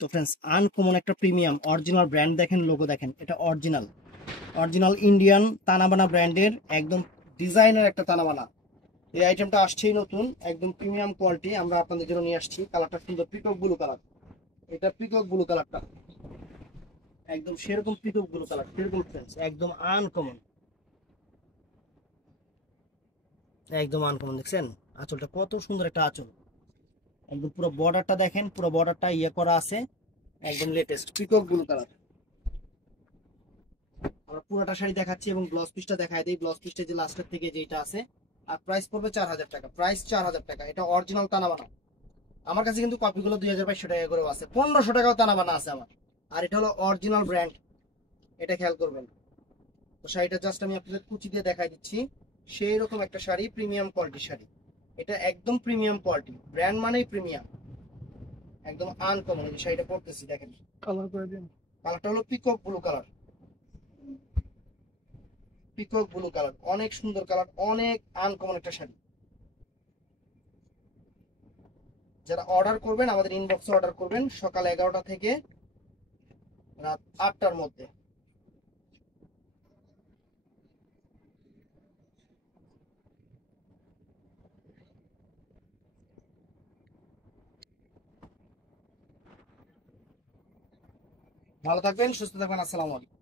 তো friends, uncommon একটা premium original brand দেখেন, লোগো দেখেন, এটা অরিজিনাল অরিজিনাল ইন্ডিয়ান তানাবানা ব্র্যান্ডের একদম ডিজাইনের একটা তানাবানা। এই আইটেমটা আসছেই নতুন, একদম প্রিমিয়াম কোয়ালিটি আমরা আপনাদের জন্য নিয়ে আসছি। কালারটা সুন্দর পিকক ব্লু কালার, এটা পিকক ব্লু কালারটা একদম সেরকম পিকক ব্লু কালার, সেরকম ফ্রেন্ডস একদম আনকমন, একদম আনকমন। দেখছেন আঁচলটা কত সুন্দর একটা আঁচল, একদম পুরো বর্ডারটা দেখেন, পুরো বর্ডারটা ইয়ে করা আছে, একদম লেটেস্ট পিকক ব্লু কালার। আমরা পুরোটা শাড়ি দেখাচ্ছি এবং ব্লাউজ পিসটা দেখাই দিই। ব্লাউজ পিসটা যে লাস্টের থেকে যেটা আছে, আর প্রাইস পড়বে 4000 টাকা, প্রাইস 4000 টাকা। এটা অরিজিনাল তানা বানা। আমার কাছে কিন্তু কপিগুলো 2200 টাকা করেও আছে, 1500 টাকাও তানা বানা আছে আমার। আর এটা হলো অরিজিনাল ব্র্যান্ড, এটা খেয়াল করবেন। তো শাড়িটা জাস্ট আমি আপনাদের কুচি দিয়ে দেখাই দিচ্ছি। সেই রকম একটা শাড়ি, প্রিমিয়াম কোয়ালিটির শাড়ি। এটা একদম প্রিমিয়াম কোয়ালিটি, ব্র্যান্ড মানেই প্রিমিয়াম, একদম আনকমন। এই শাড়িটা পরতেছি দেখেন, কালার করে দিন। কালারটা হলো peacock blue colour, peacock blue colour, অনেক সুন্দর কালার, অনেক আনকমন একটা শাড়ি। যারা অর্ডার করবেন আমাদের ইনবক্সে অর্ডার করবেন সকাল 11টা থেকে রাত 8টার মধ্যে। ভালো থাকবেন, সুস্থ থাকবেন, আসসালামু আলাইকুম।